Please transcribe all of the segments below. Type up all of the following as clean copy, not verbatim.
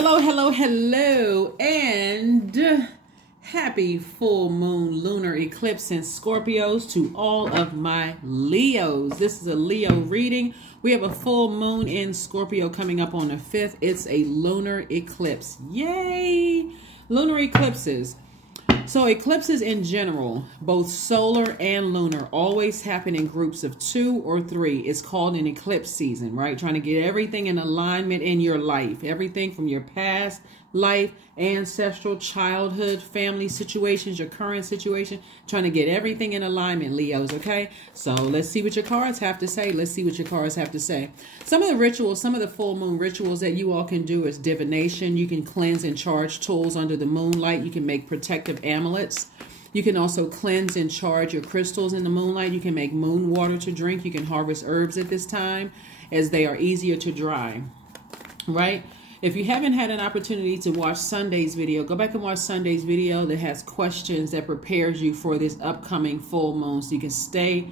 Hello, hello, hello, and happy full moon lunar eclipse in Scorpios to all of my Leos. This is a Leo reading. We have a full moon in Scorpio coming up on the 5th. It's a lunar eclipse. Yay! Lunar eclipses. So eclipses in general, both solar and lunar, always happen in groups of 2 or 3. It's called an eclipse season, right? Trying to get everything in alignment in your life. Everything from your past life, ancestral, childhood, family situations, your current situation. Trying to get everything in alignment, Leos, okay? So let's see what your cards have to say. Let's see what your cards have to say. Some of the rituals, some of the full moon rituals that you all can do is divination. You can cleanse and charge tools under the moonlight. You can make protective amulets. You can also cleanse and charge your crystals in the moonlight. You can make moon water to drink. You can harvest herbs at this time as they are easier to dry, right? If you haven't had an opportunity to watch Sunday's video, go back and watch Sunday's video that has questions that prepares you for this upcoming full moon so you can stay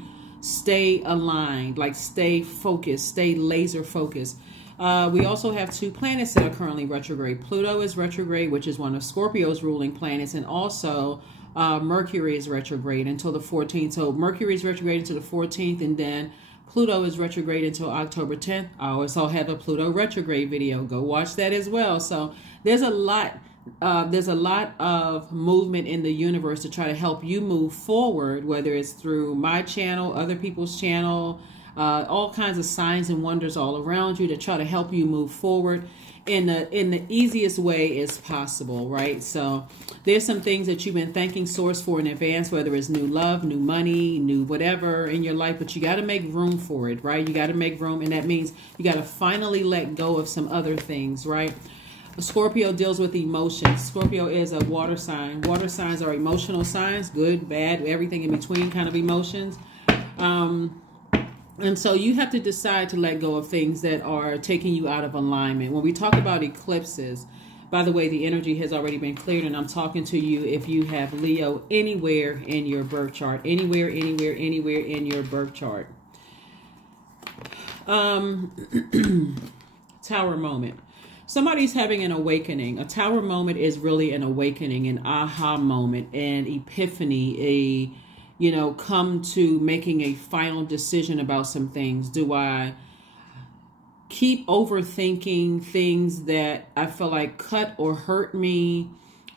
aligned, like stay focused, stay laser focused. We also have 2 planets that are currently retrograde. Pluto is retrograde, which is one of Scorpio's ruling planets, and also Mercury is retrograde until the 14th. So Mercury is retrograde until the 14th, and then Pluto is retrograde until October 10th. I also have a Pluto retrograde video. Go watch that as well. So there's a lot of movement in the universe to try to help you move forward, whether it's through my channel, other people's channel, all kinds of signs and wonders all around you to try to help you move forward in the easiest way as possible, right? So there's some things that you've been thanking Source for in advance, whether it's new love, new money, new whatever in your life, but you got to make room for it, right? You got to make room, and that means you got to finally let go of some other things, right? Scorpio deals with emotions. Scorpio is a water sign. Water signs are emotional signs, good, bad, everything in between kind of emotions. And so you have to decide to let go of things that are taking you out of alignment. When we talk about eclipses, by the way, the energy has already been cleared, and I'm talking to you if you have Leo anywhere in your birth chart. Anywhere in your birth chart. Tower moment. Somebody's having an awakening. A tower moment is really an awakening, an aha moment, an epiphany, come to making a final decision about some things. Do I keep overthinking things that I feel like cut or hurt me?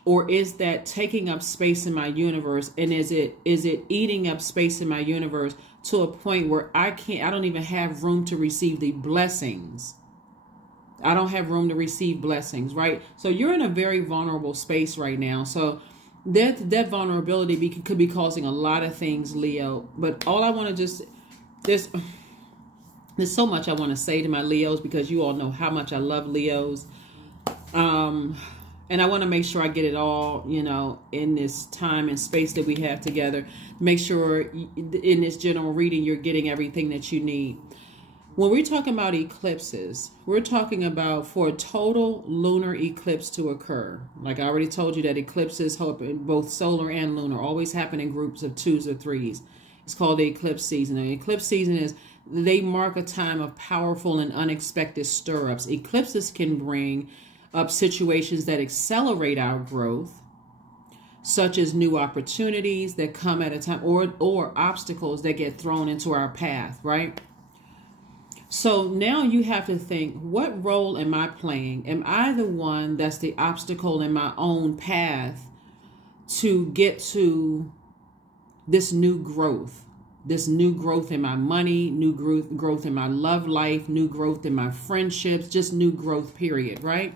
Or is that taking up space in my universe? And is it eating up space in my universe to a point where I don't even have room to receive the blessings? I don't have room to receive blessings, right? So you're in a very vulnerable space right now. So that vulnerability could be causing a lot of things, Leo. But all I want to there's so much I want to say to my Leos, because you all know how much I love Leos. And I want to make sure I get it all, in this time and space that we have together. Make sure in this general reading, you're getting everything that you need. When we're talking about eclipses, we're talking about for a total lunar eclipse to occur. Like I already told you that eclipses, both solar and lunar, always happen in groups of 2s or 3s. It's called the eclipse season. The eclipse season they mark a time of powerful and unexpected stir-ups. Eclipses can bring up situations that accelerate our growth, such as new opportunities that come at a time, or obstacles that get thrown into our path, right? So now you have to think, what role am I playing? Am I the one that's the obstacle in my own path to get to this new growth? This new growth in my money, new growth in my love life, new growth in my friendships, just new growth, period, right?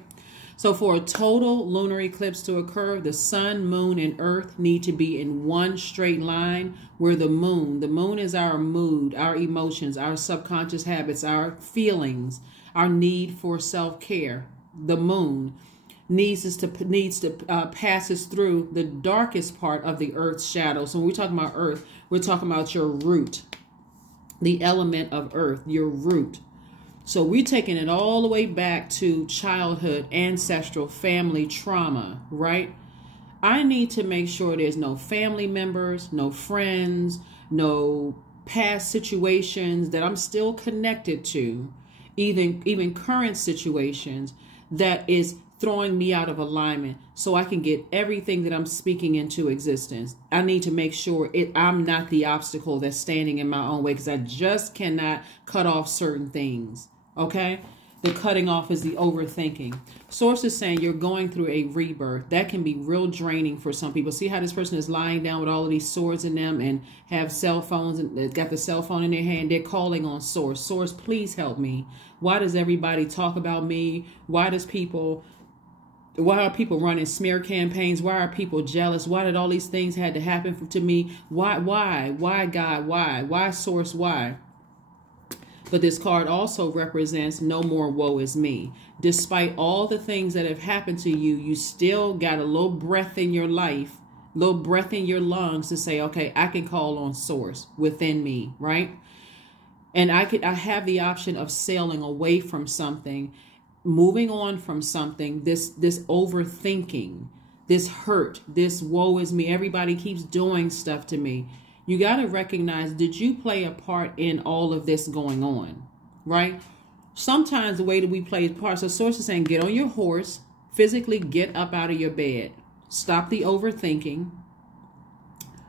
So for a total lunar eclipse to occur, the sun, moon, and earth need to be in one straight line, where the moon is our mood, our emotions, our subconscious habits, our feelings, our need for self-care. The moon needs to pass us through the darkest part of the earth's shadow. So when we're talking about earth, we're talking about your root, the element of earth, your root. So we're taking it all the way back to childhood, ancestral, family trauma, right? I need to make sure there's no family members, no friends, no past situations that I'm still connected to, even current situations that is throwing me out of alignment so I can get everything that I'm speaking into existence. I need to make sure I'm not the obstacle that's standing in my own way, because I just cannot cut off certain things. Okay? The cutting off is the overthinking. Source is saying you're going through a rebirth. That can be real draining for some people. See how this person is lying down with all of these swords in them and have cell phones and they've got the cell phone in their hand. They're calling on Source. Source, please help me. Why does everybody talk about me? Why are people running smear campaigns? Why are people jealous? Why did all these things had to happen to me? Why God? Why Source? Why? But this card also represents no more woe is me. Despite all the things that have happened to you, you still got a little breath in your life, little breath in your lungs to say, okay, I can call on Source within me, right? And I have the option of sailing away from something, moving on from something, this overthinking, this hurt, this woe is me. Everybody keeps doing stuff to me. You got to recognize, did you play a part in all of this going on, right? Sometimes the way that we play a part, so Source is saying, get on your horse, physically get up out of your bed, stop the overthinking,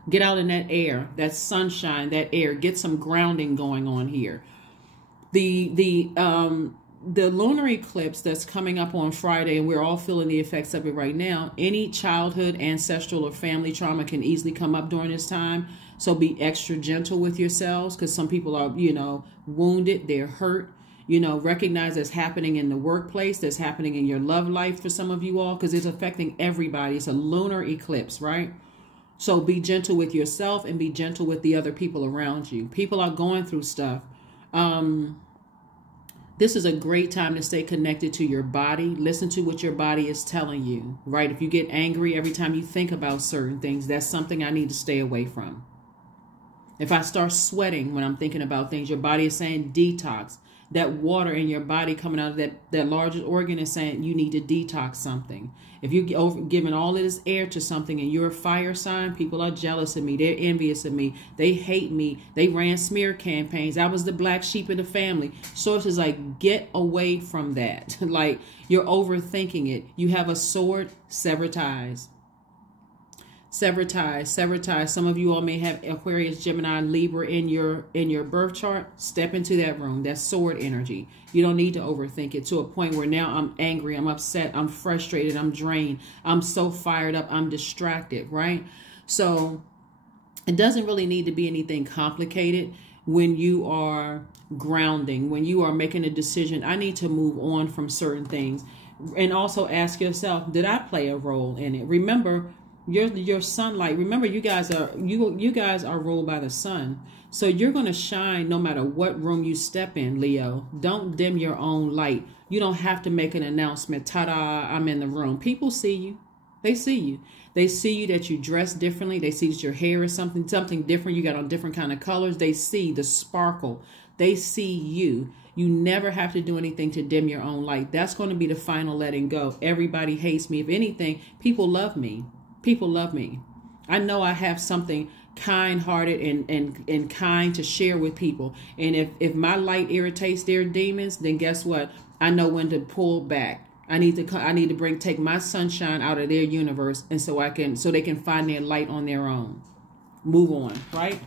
get out in that air, that sunshine, that air, get some grounding going on here. The lunar eclipse that's coming up on Friday, and we're all feeling the effects of it right now. Any childhood, ancestral, or family trauma can easily come up during this time. So be extra gentle with yourselves, because some people are, wounded, they're hurt. Recognize that's happening in the workplace, that's happening in your love life for some of you all, because it's affecting everybody. It's a lunar eclipse, right? So be gentle with yourself and be gentle with the other people around you. People are going through stuff. This is a great time to stay connected to your body. Listen to what your body is telling you, right? If you get angry every time you think about certain things, that's something I need to stay away from. If I start sweating when I'm thinking about things, your body is saying detox. That water in your body coming out of that largest organ is saying you need to detox something. If you're giving all of this air to something and you're a fire sign, people are jealous of me. They're envious of me. They hate me. They ran smear campaigns. I was the black sheep of the family. Source is like, get away from that. Like, you're overthinking it. You have a sword, sever ties. Sever ties, sever ties. Some of you all may have Aquarius, Gemini, Libra in your birth chart. Step into that room. That's sword energy. You don't need to overthink it to a point where now I'm angry, I'm upset, I'm frustrated, I'm drained, I'm so fired up, I'm distracted, right? So it doesn't really need to be anything complicated when you are grounding, when you are making a decision. I need to move on from certain things. And also ask yourself, did I play a role in it? Remember, your sunlight. Remember, you guys are ruled by the sun. So you're going to shine no matter what room you step in, Leo. Don't dim your own light. You don't have to make an announcement. Ta-da, I'm in the room. People see you. They see you. They see you that you dress differently. They see that your hair is something different. You got on different kind of colors. They see the sparkle. They see you. You never have to do anything to dim your own light. That's going to be the final letting go. Everybody hates me. If anything, people love me. People love me. I know I have something kind-hearted and kind to share with people. And if my light irritates their demons, then guess what? I know when to pull back. I need to take my sunshine out of their universe, and so they can find their light on their own. Move on, right?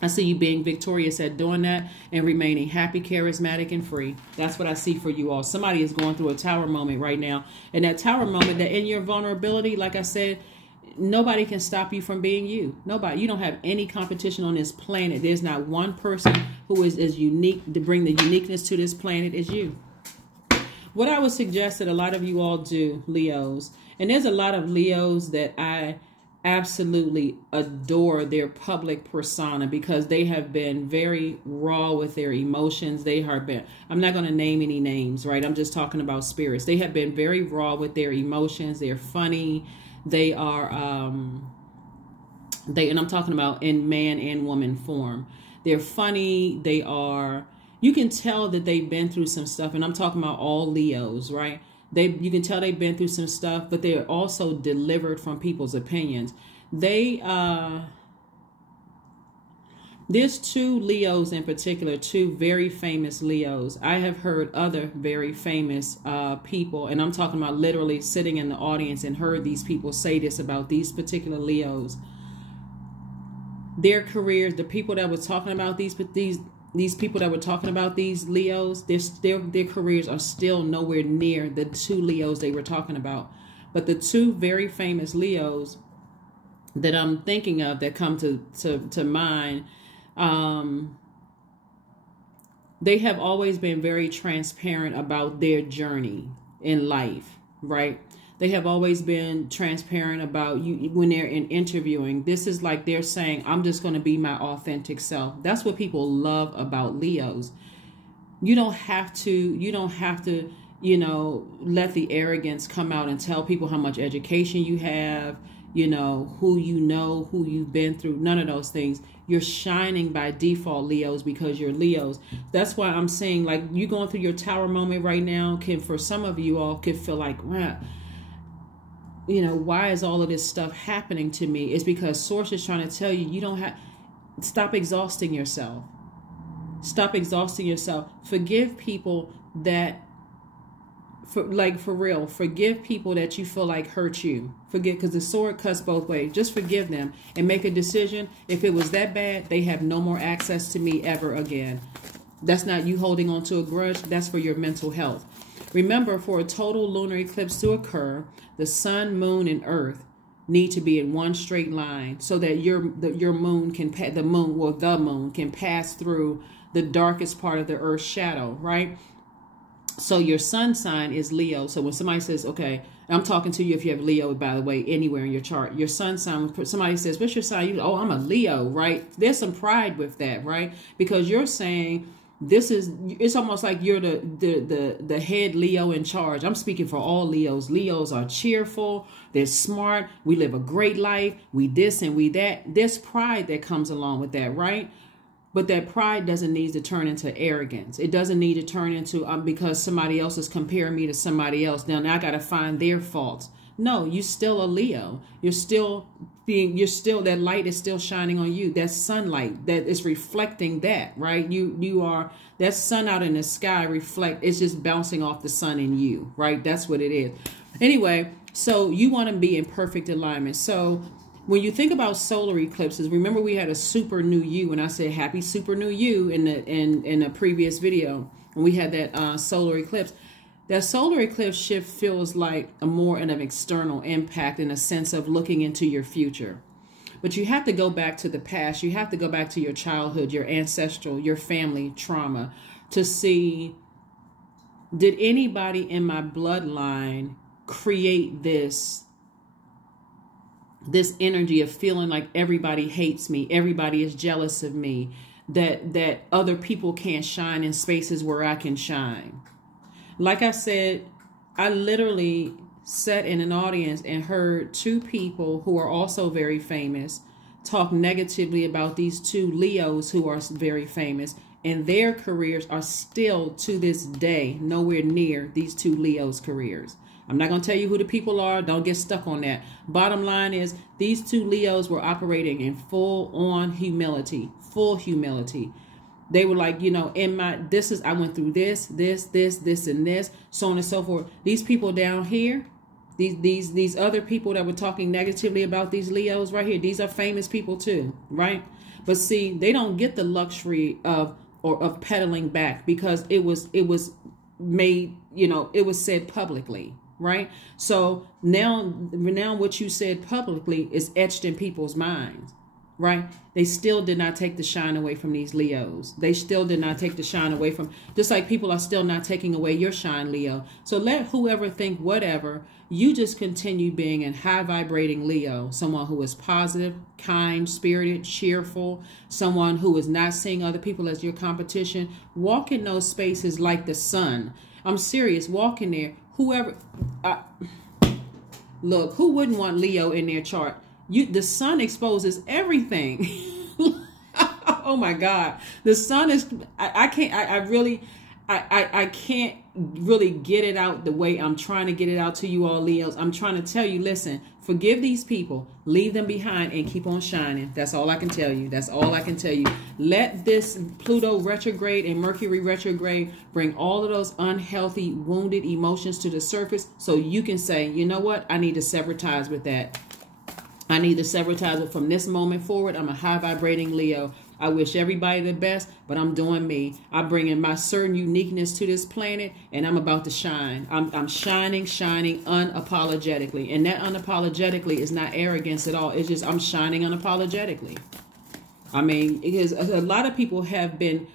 I see you being victorious at doing that and remaining happy, charismatic, and free. That's what I see for you all. Somebody is going through a tower moment right now. And that tower moment, that in your vulnerability, like I said, nobody can stop you from being you. Nobody. You don't have any competition on this planet. There's not one person who is as unique to bring the uniqueness to this planet as you. What I would suggest that a lot of you all do, Leos, and there's a lot of Leos that I absolutely adore their public persona, because they have been very raw with their emotions. They have been, I'm not going to name any names, right? I'm just talking about spirits. They have been very raw with their emotions. They're funny. They are, and I'm talking about in man and woman form. They're funny. They are, you can tell that they've been through some stuff, and I'm talking about all Leos, right? You can tell they've been through some stuff, but they're also delivered from people's opinions. They There's two Leos in particular, two very famous Leos. I have heard other very famous people, and I'm talking about literally sitting in the audience and heard these people say this about these particular Leos. Their careers, the people that were talking about these people that were talking about these Leos, their careers are still nowhere near the two Leos they were talking about. But the two very famous Leos that I'm thinking of that come to mind, they have always been very transparent about their journey in life, right? They have always been transparent about you when they're in interviewing. This is like they're saying, I'm just going to be my authentic self. That's what people love about Leos. You don't have to, let the arrogance come out and tell people how much education you have, who you've been through. None of those things. You're shining by default, Leos, because you're Leos. That's why I'm saying, like, you going through your tower moment right now for some of you all could feel like, wow, why is all of this stuff happening to me? It's because Source is trying to tell you, stop exhausting yourself. Stop exhausting yourself. Forgive people that, for real, forgive people that you feel like hurt you. Forgive, because the sword cuts both ways. Just forgive them and make a decision. If it was that bad, they have no more access to me ever again. That's not you holding on to a grudge. That's for your mental health. Remember, for a total lunar eclipse to occur, the sun, moon, and earth need to be in one straight line so that your moon can the moon can pass through the darkest part of the earth's shadow, right? So your sun sign is Leo. So when somebody says, okay, I'm talking to you if you have Leo, by the way, anywhere in your chart, your sun sign, somebody says, what's your sign? You, oh, I'm a Leo, right? There's some pride with that, right? Because you're saying, it's almost like you're the head Leo in charge. I'm speaking for all Leos. Leos are cheerful. They're smart. We live a great life. We this and we that. There's pride that comes along with that, right? But that pride doesn't need to turn into arrogance. It doesn't need to turn into because somebody else is comparing me to somebody else. Now I got to find their faults. No, you're still a Leo. You're still that light is still shining on you. That sunlight that is reflecting that, right? You are that sun out in the sky it's just bouncing off the sun in you, right? That's what it is. Anyway, so you want to be in perfect alignment. So when you think about solar eclipses, remember we had a super new you, and I said happy super new you in a previous video, and we had that solar eclipse. That solar eclipse shift feels like more an external impact in a sense of looking into your future. But you have to go back to the past. You have to go back to your childhood, your ancestral, your family trauma to see, did anybody in my bloodline create this energy of feeling like everybody hates me, everybody is jealous of me, that other people can't shine in spaces where I can shine. Like I said, I literally sat in an audience and heard two people who are also very famous talk negatively about these two Leos who are very famous, and their careers are still to this day nowhere near these two Leos' careers. I'm not going to tell you who the people are. Don't get stuck on that. Bottom line is these two Leos were operating in full humility. They were like, I went through this, and this, so on and so forth. These people down here, these other people that were talking negatively about these Leos right here, these are famous people too, right? But see, they don't get the luxury of pedaling back because it was made, it was said publicly, right? So now what you said publicly is etched in people's minds. Right? They still did not take the shine away from these Leos. They still did not take the shine away from, just like people are still not taking away your shine, Leo. So let whoever think whatever, you just continue being a high vibrating Leo, someone who is positive, kind, spirited, cheerful, someone who is not seeing other people as your competition. Walk in those spaces like the sun. I'm serious. Walk in there. Look, who wouldn't want Leo in their chart? The sun exposes everything. Oh my God. The sun is, I can't really get it out the way I'm trying to get it out to you all, Leos. I'm trying to tell you, listen, forgive these people, leave them behind, and keep on shining. That's all I can tell you. That's all I can tell you. Let this Pluto retrograde and Mercury retrograde bring all of those unhealthy, wounded emotions to the surface so you can say, you know what? I need to sever ties with that. I need to sever ties with, from this moment forward, I'm a high vibrating Leo. I wish everybody the best, but I'm doing me. I'm bringing my certain uniqueness to this planet, and I'm about to shine. I'm shining unapologetically. And that unapologetically is not arrogance at all. It's just I'm shining unapologetically. I mean, because a lot of people have been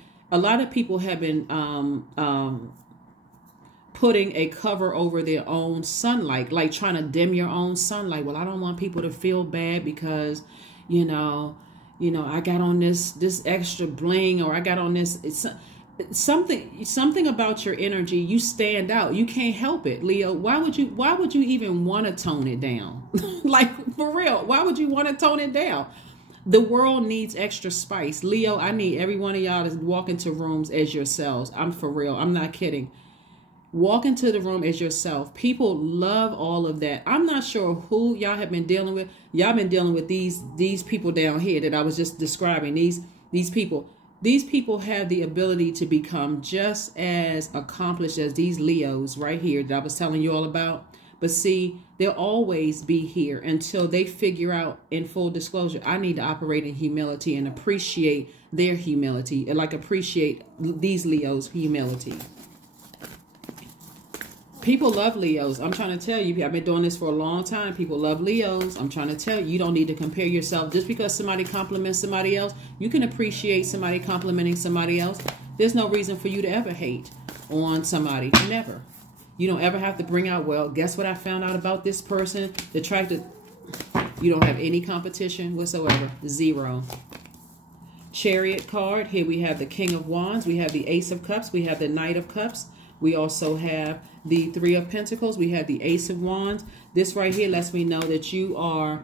putting a cover over their own sunlight, like trying to dim your own sunlight. Well, I don't want people to feel bad because, you know, I got on this extra bling, or I got on this, it's something about your energy. You stand out. You can't help it, Leo. Why would you even want to tone it down? Like, for real, why would you want to tone it down? The world needs extra spice. Leo, I need every one of y'all to walk into rooms as yourselves. I'm for real. I'm not kidding. Walk into the room as yourself. People love all of that. I'm not sure who y'all have been dealing with. Y'all been dealing with these people down here that I was just describing. These people. These people have the ability to become just as accomplished as these Leos right here that I was telling you all about. But see, they'll always be here until they figure out, in full disclosure, I need to operate in humility and appreciate their humility, and like appreciate these Leos' humility. People love Leos. I'm trying to tell you, I've been doing this for a long time. People love Leos. I'm trying to tell you, you don't need to compare yourself. Just because somebody compliments somebody else, you can appreciate somebody complimenting somebody else. There's no reason for you to ever hate on somebody. Never. You don't ever have to bring out, well, guess what I found out about this person? The track that you don't have any competition whatsoever. Zero. Chariot card. Here we have the King of Wands. We have the Ace of Cups. We have the Knight of Cups. We also have the Three of Pentacles. We have the Ace of Wands. This right here lets me know that you are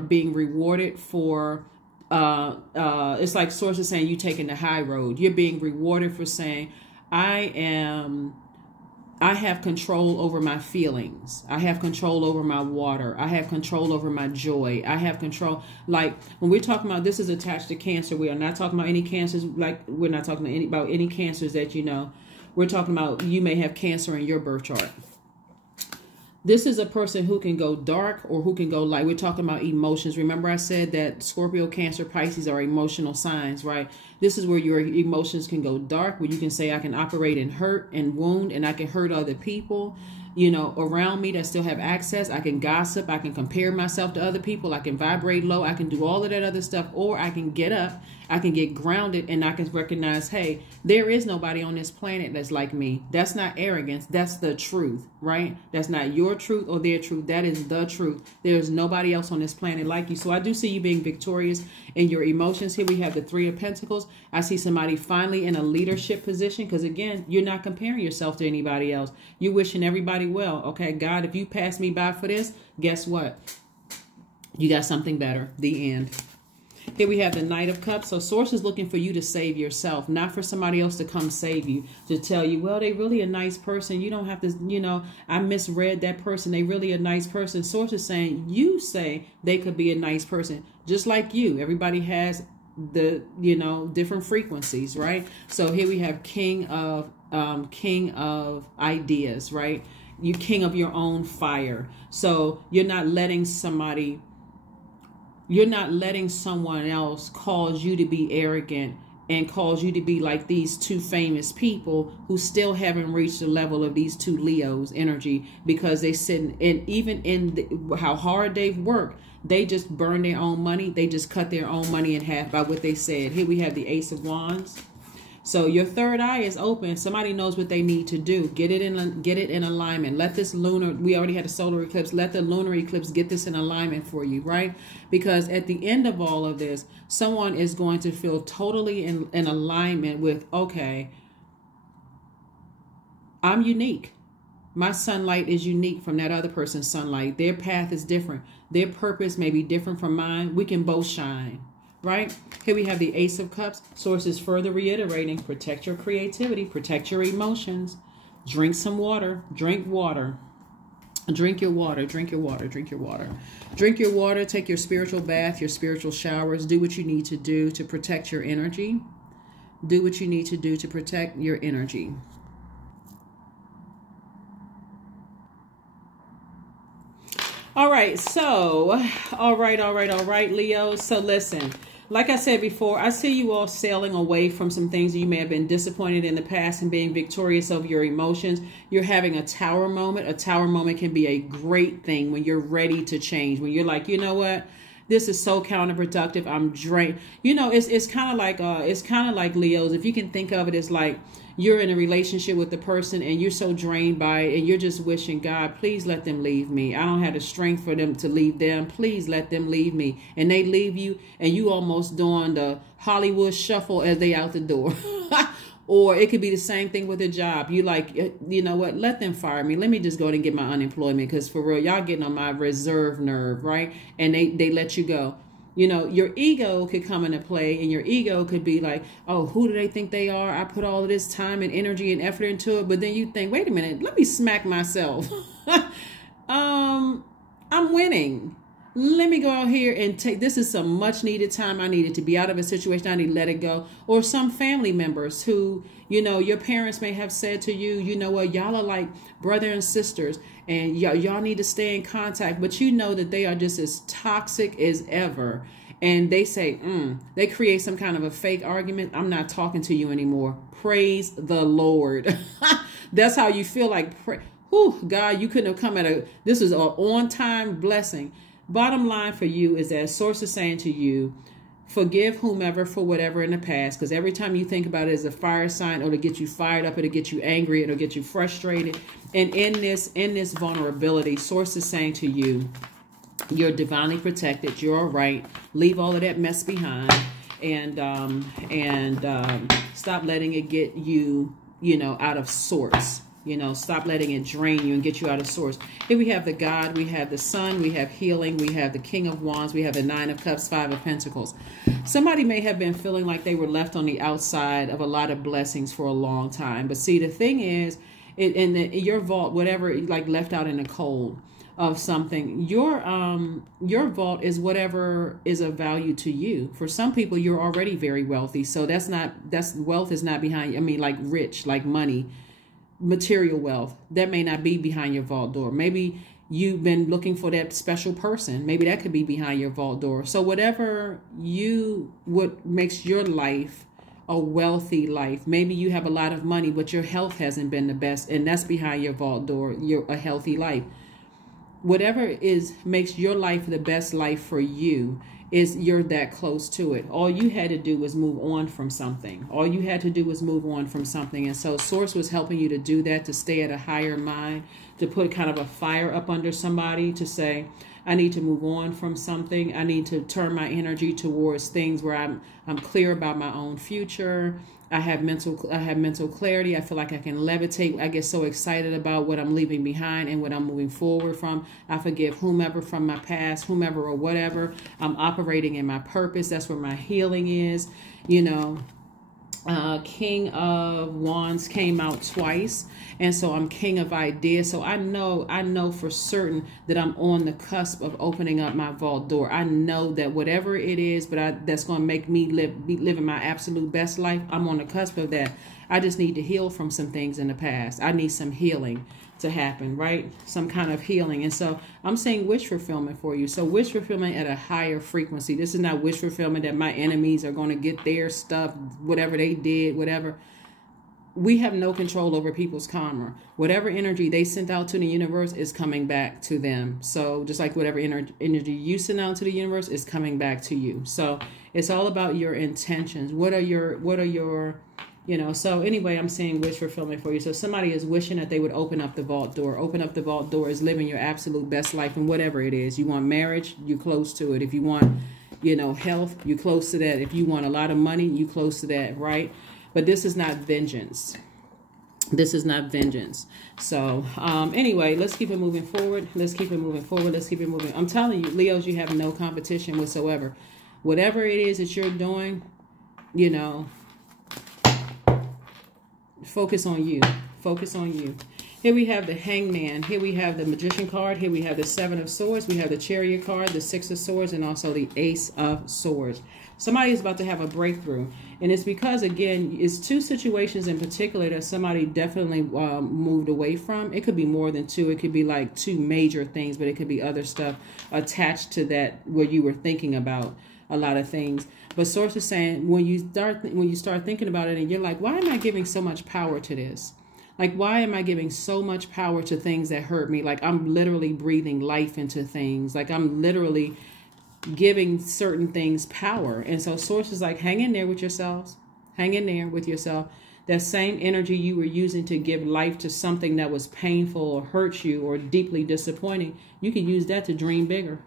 being rewarded for, it's like sources saying you taking the high road. You're being rewarded for saying, I have control over my feelings. I have control over my water. I have control over my joy. I have control. Like when we're talking about, this is attached to Cancer. We are not talking about any cancers. Like we're not talking about any cancers that you know. We're talking about you may have Cancer in your birth chart. This is a person who can go dark or who can go light. We're talking about emotions. Remember I said that Scorpio, Cancer, Pisces are emotional signs, right? This is where your emotions can go dark, where you can say I can operate in hurt and wound, and I can hurt other people, you know, around me that still have access. I can gossip. I can compare myself to other people. I can vibrate low. I can do all of that other stuff, or I can get up. I can get grounded, and I can recognize, hey, there is nobody on this planet that's like me. That's not arrogance. That's the truth, right? That's not your truth or their truth. That is the truth. There's nobody else on this planet like you. So I do see you being victorious in your emotions. Here we have the Three of Pentacles. I see somebody finally in a leadership position, because again, you're not comparing yourself to anybody else. You're wishing everybody well. Okay, God, if you pass me by for this, guess what? You got something better. The end. Here we have the Knight of Cups. So source is looking for you to save yourself, not for somebody else to come save you, to tell you, well, they really a nice person. You don't have to, you know, I misread that person. They really a nice person. Source is saying, you say they could be a nice person, just like you. Everybody has the, you know, different frequencies, right? So here we have King of ideas, right? You king of your own fire. So you're not letting somebody, you're not letting someone else cause you to be arrogant and cause you to be like these two famous people who still haven't reached the level of these two Leos energy, because they sit and even in how hard they've worked, they just burn their own money. They just cut their own money in half by what they said. Here we have the Ace of Wands. So your third eye is open. Somebody knows what they need to do. Get it in alignment. Let this lunar, we already had a solar eclipse. Let the lunar eclipse get this in alignment for you, right? Because at the end of all of this, someone is going to feel totally in alignment with, okay, I'm unique. My sunlight is unique from that other person's sunlight. Their path is different. Their purpose may be different from mine. We can both shine. right? Here we have the Ace of Cups. Source is further reiterating, protect your creativity, protect your emotions. Drink some water, drink water. Drink your water, drink your water, drink your water. Drink your water, take your spiritual bath, your spiritual showers. Do what you need to do to protect your energy. Do what you need to do to protect your energy. All right, so, all right, Leo. So listen, like I said before, I see you all sailing away from some things that you may have been disappointed in the past and being victorious over your emotions. You're having a tower moment. A tower moment can be a great thing when you're ready to change, when you're like, you know what? This is so counterproductive. I'm drained. You know, it's kind of like Leos. If you can think of it as like you're in a relationship with the person and you're so drained by it and you're just wishing, God, please let them leave me. I don't have the strength for them to leave them. Please let them leave me. And they leave you and you almost doing the Hollywood shuffle as they out the door. Or it could be the same thing with a job. You like, you know what? Let them fire me. Let me just go ahead and get my unemployment. Because for real, y'all getting on my reserve nerve, right? And they let you go. You know, your ego could come into play. And your ego could be like, oh, who do they think they are? I put all of this time and energy and effort into it. But then you think, wait a minute, let me smack myself. I'm winning. Let me go out here and take, this is some much needed time. I needed to be out of a situation. I need to let it go. Or some family members who, you know, your parents may have said to you, you know what, y'all are like brother and sisters and y'all need to stay in contact. But you know that they are just as toxic as ever. And they say, they create some kind of a fake argument. I'm not talking to you anymore. Praise the Lord. That's how you feel like, God, you couldn't have come at this is an on-time blessing. Bottom line for you is that source is saying to you, forgive whomever for whatever in the past. Because every time you think about it as a fire sign, it'll get you fired up. It'll get you angry. It'll get you frustrated. And in this vulnerability, source is saying to you, you're divinely protected. You're all right. Leave all of that mess behind. And stop letting it get you, you know, out of sorts. You know, stop letting it drain you and get you out of source. Here we have the God, we have the Sun, we have healing, we have the King of Wands, we have the Nine of Cups, Five of Pentacles. Somebody may have been feeling like they were left on the outside of a lot of blessings for a long time. But see, the thing is, in your vault, whatever, like left out in the cold of something, your vault is whatever is of value to you. For some people, you're already very wealthy. So wealth is not behind, I mean, like rich, like money. Material wealth that may not be behind your vault door. Maybe you've been looking for that special person. Maybe that could be behind your vault door. So whatever what makes your life a wealthy life. Maybe you have a lot of money, but your health hasn't been the best, and that's behind your vault door. You're a healthy life. Whatever makes your life the best life for you is you're that close to it. All you had to do was move on from something. All you had to do was move on from something. And so source was helping you to do that, to stay at a higher mind, to put kind of a fire up under somebody, to say, I need to move on from something. I need to turn my energy towards things where I'm clear about my own future. I have mental clarity. I feel like I can levitate. I get so excited about what I'm leaving behind and what I'm moving forward from. I forgive whomever from my past, whomever or whatever. I'm operating in my purpose. That's where my healing is. You know, King of Wands came out twice. And so I'm King of Ideas. So I know for certain that I'm on the cusp of opening up my vault door. I know that whatever it is, that's going to make me be living my absolute best life, I'm on the cusp of that. I just need to heal from some things in the past. I need some healing to happen, right? Some kind of healing. And so I'm saying wish fulfillment for you. So wish fulfillment at a higher frequency. This is not wish fulfillment that my enemies are going to get their stuff, whatever they did, whatever. We have no control over people's karma. Whatever energy they sent out to the universe is coming back to them. So just like whatever energy you send out to the universe is coming back to you. So it's all about your intentions. What are your, you know, so anyway, I'm saying wish fulfillment for you. So somebody is wishing that they would open up the vault door. Open up the vault door is living your absolute best life in whatever it is. You want marriage, you're close to it. If you want, you know, health, you're close to that. If you want a lot of money, you're close to that, right? But this is not vengeance. This is not vengeance. So anyway, let's keep it moving forward. Let's keep it moving forward. Let's keep it moving. I'm telling you, Leos, you have no competition whatsoever. whatever it is that you're doing, you know, focus on you. Focus on you. Here we have the Hangman. Here we have the Magician card. Here we have the Seven of Swords. We have the Chariot card, the Six of Swords, and also the Ace of Swords. Somebody is about to have a breakthrough. And it's because, again, it's two situations in particular that somebody definitely moved away from. It could be more than two. It could be like two major things, but it could be other stuff attached to that where you were thinking about a lot of things. But Source is saying when you start thinking about it and you're like, why am I giving so much power to this? Like, why am I giving so much power to things that hurt me? Like, I'm literally breathing life into things. Like, I'm literally giving certain things power. And so Source is like, hang in there with yourselves. Hang in there with yourself. That same energy you were using to give life to something that was painful or hurt you or deeply disappointing, you can use that to dream bigger.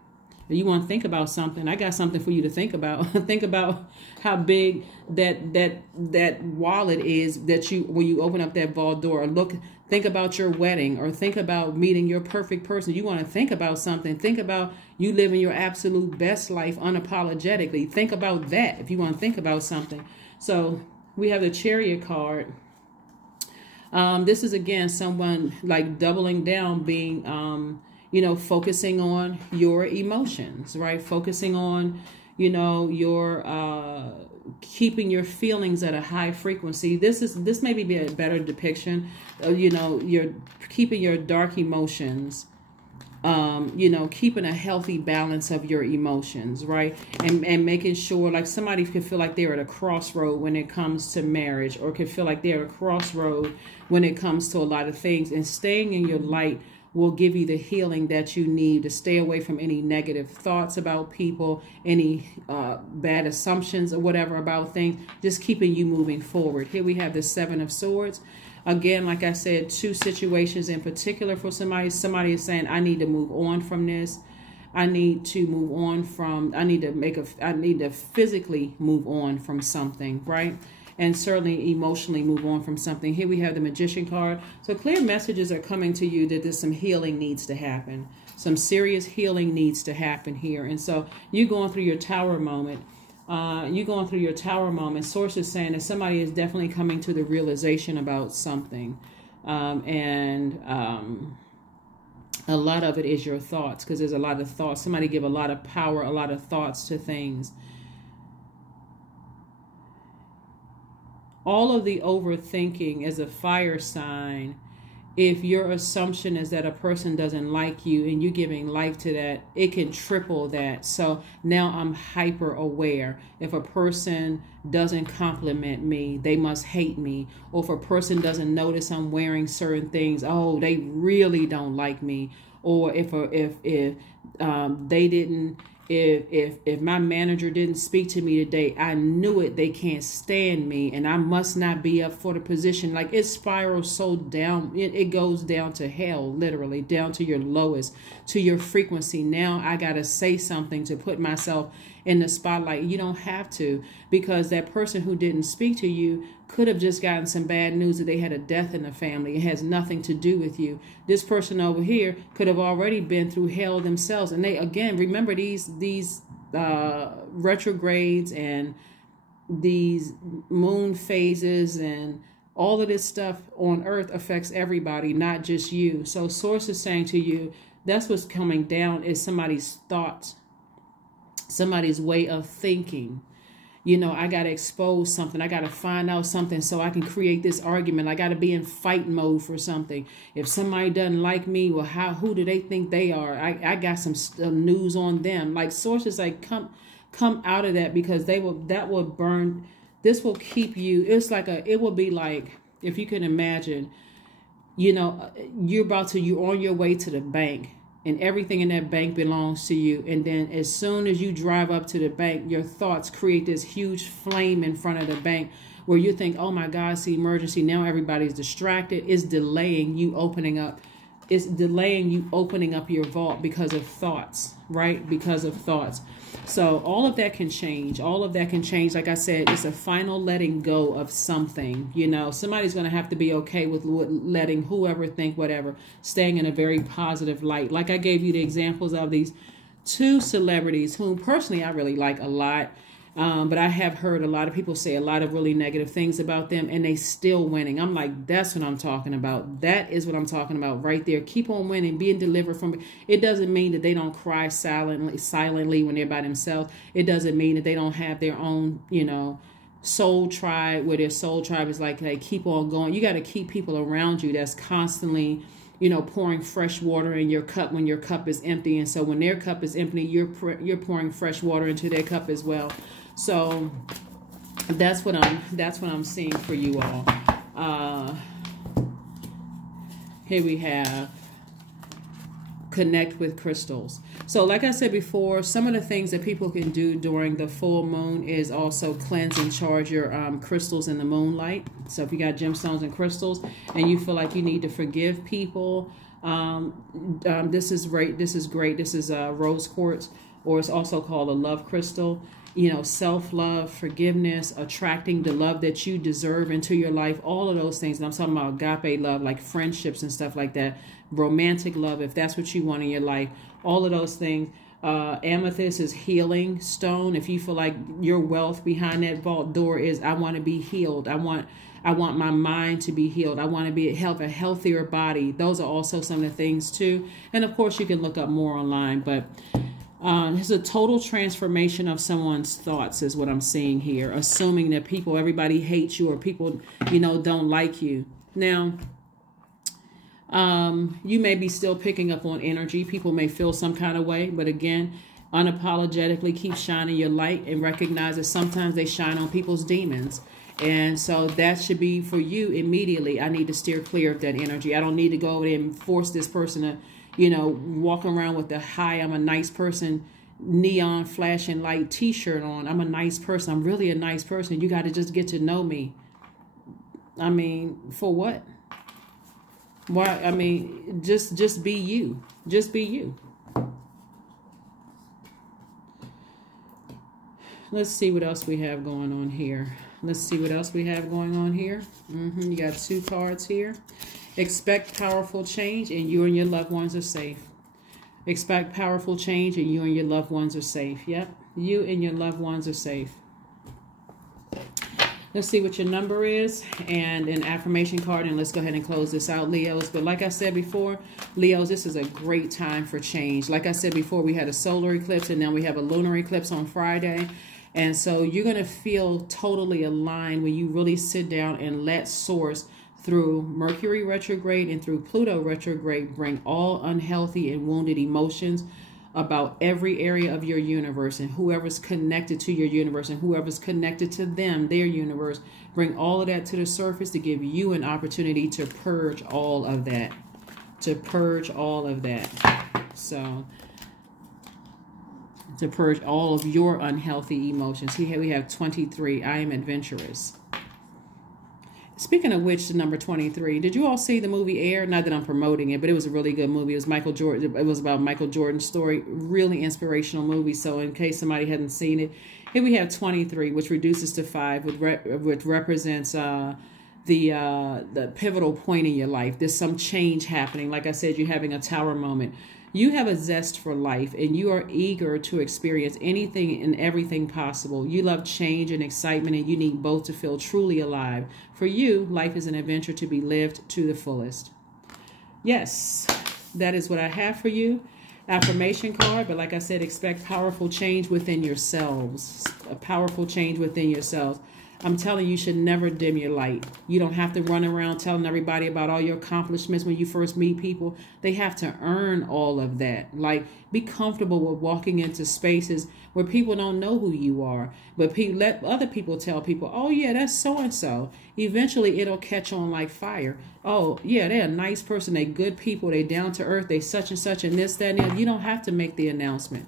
You want to think about something. I got something for you to think about. Think about how big that wallet is that you, when you open up that vault door, or think about your wedding, or think about meeting your perfect person. You want to think about something. Think about you living your absolute best life unapologetically. Think about that if you want to think about something. So we have the Chariot card. This is, again, someone like doubling down, being you know, focusing on your emotions, right? Focusing on, you know, your keeping your feelings at a high frequency. This may be a better depiction. You know, you're keeping your dark emotions. You know, keeping a healthy balance of your emotions, right? And making sure, like, somebody could feel like they're at a crossroad when it comes to marriage, or could feel like they're at a crossroad when it comes to a lot of things. And staying in your light will give you the healing that you need to stay away from any negative thoughts about people, any bad assumptions or whatever about things, just keeping you moving forward. Here we have the Seven of Swords. Again, like I said, two situations in particular for somebody. Somebody is saying, I need to move on from this. I need to move on from, I need to physically move on from something, right? And certainly emotionally move on from something. Here we have the Magician card. So clear messages are coming to you that there's some healing needs to happen. Some serious healing needs to happen here. And so you're going through your Tower moment. Source is saying that somebody is definitely coming to the realization about something. A lot of it is your thoughts, because there's a lot of thoughts. Somebody give a lot of power, a lot of thoughts to things. All of the overthinking is a fire sign. If your assumption is that a person doesn't like you and you're giving life to that, it can triple that. So now I'm hyper aware. If a person doesn't compliment me, they must hate me. Or if a person doesn't notice I'm wearing certain things, oh, they really don't like me. Or if my manager didn't speak to me today, I knew it. They can't stand me, and I must not be up for the position. Like, it spirals so down. It goes down to hell, literally, down to your lowest, to your frequency. Now I got to say something to put myself in the spotlight. You don't have to, because that person who didn't speak to you could have just gotten some bad news that they had a death in the family. It has nothing to do with you. This person over here could have already been through hell themselves. And they, again, remember these retrogrades and these moon phases and all of this stuff on Earth affects everybody, not just you. So Source is saying to you, that's what's coming down, is somebody's thoughts, somebody's way of thinking. You know, I got to expose something. I got to find out something so I can create this argument. I got to be in fight mode for something. If somebody doesn't like me, well, who do they think they are? I got some news on them. Like, Sources, like, come out of that, because that will burn. This will keep you. It's like it will be like, if you can imagine, you know, you're on your way to the bank, and everything in that bank belongs to you. And then as soon as you drive up to the bank, your thoughts create this huge flame in front of the bank where you think, oh my God, it's the emergency. Now everybody's distracted. It's delaying you opening up. It's delaying you opening up your vault because of thoughts, right? Because of thoughts. So all of that can change. All of that can change. Like I said, it's a final letting go of something. You know, somebody's going to have to be okay with letting whoever think whatever, staying in a very positive light. Like I gave you the examples of these two celebrities whom personally I really like a lot. But I have heard a lot of people say a lot of really negative things about them, and they still winning. I'm like, that's what I'm talking about. That is what I'm talking about right there. Keep on winning, being delivered from. It doesn't mean that they don't cry silently when they're by themselves. It doesn't mean that they don't have their own, soul tribe, where their soul tribe is like they keep on going. You got to keep people around you that's constantly, pouring fresh water in your cup when your cup is empty. And so when their cup is empty, you're pouring fresh water into their cup as well. So that's what I'm seeing for you all. Here we have connect with crystals. So like I said before, some of the things that people can do during the full moon is also cleanse and charge your crystals in the moonlight. So if you got gemstones and crystals and you feel like you need to forgive people, this is great. This is rose quartz, or it's also called a love crystal. Self-love, forgiveness, attracting the love that you deserve into your life, all of those things. And I'm talking about agape love, like friendships and stuff like that, romantic love, if that's what you want in your life, all of those things. Amethyst is healing stone. If you feel like your wealth behind that vault door is, I want to be healed. I want my mind to be healed. I want to be a healthier body. Those are also some of the things too. And of course you can look up more online, but it's a total transformation of someone's thoughts is what I'm seeing here. Assuming that everybody hates you, or people, don't like you. Now, you may be still picking up on energy. People may feel some kind of way, but again, unapologetically keep shining your light and recognize that sometimes they shine on people's demons. And so that should be for you immediately. I need to steer clear of that energy. I don't need to go over there and force this person to walk around with the hi, I'm a nice person, neon flashing light t-shirt on. I'm a nice person. I'm really a nice person. You got to just get to know me. I mean, for what? Why? I mean, just be you. Just be you. Let's see what else we have going on here. You got two cards here. Expect powerful change and you and your loved ones are safe. Expect powerful change and you and your loved ones are safe. Yep, you and your loved ones are safe. Let's see what your number is and an affirmation card, and let's go ahead and close this out, Leos. But like I said before, Leos, this is a great time for change. Like I said before, we had a solar eclipse and now we have a lunar eclipse on Friday. And so you're going to feel totally aligned when you really sit down and let Source, through Mercury retrograde and through Pluto retrograde, bring all unhealthy and wounded emotions about every area of your universe, and whoever's connected to your universe and whoever's connected to them, their universe, bring all of that to the surface to give you an opportunity to purge all of that. So, to purge all of your unhealthy emotions. Here we have 23. I am adventurous. Speaking of which, the number 23, did you all see the movie Air? Not that I'm promoting it, but it was a really good movie. It was Michael Jordan. It was about Michael Jordan's story. Really inspirational movie. So in case somebody hadn't seen it, here we have 23, which reduces to 5, which represents the pivotal point in your life. There's some change happening. Like I said, you're having a tower moment. You have a zest for life, and you are eager to experience anything and everything possible. You love change and excitement, and you need both to feel truly alive. For you, life is an adventure to be lived to the fullest. Yes, that is what I have for you. Affirmation card, but like I said, expect powerful change within yourselves. A powerful change within yourselves. I'm telling you, you should never dim your light. You don't have to run around telling everybody about all your accomplishments when you first meet people. They have to earn all of that. Like, be comfortable with walking into spaces where people don't know who you are. But let other people tell people, oh, yeah, that's so-and-so. Eventually, it'll catch on like fire. Oh, yeah, they're a nice person. They're good people. They're down to earth. They such and such and this, that, and that. You don't have to make the announcement.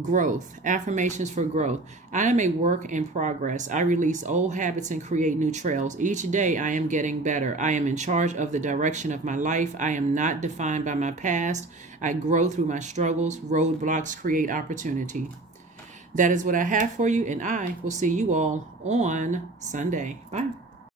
Growth. Affirmations for growth. I am a work in progress. I release old habits and create new trails. Each day I am getting better. I am in charge of the direction of my life. I am not defined by my past. I grow through my struggles. Roadblocks create opportunity. That is what I have for you, and I will see you all on Sunday. Bye.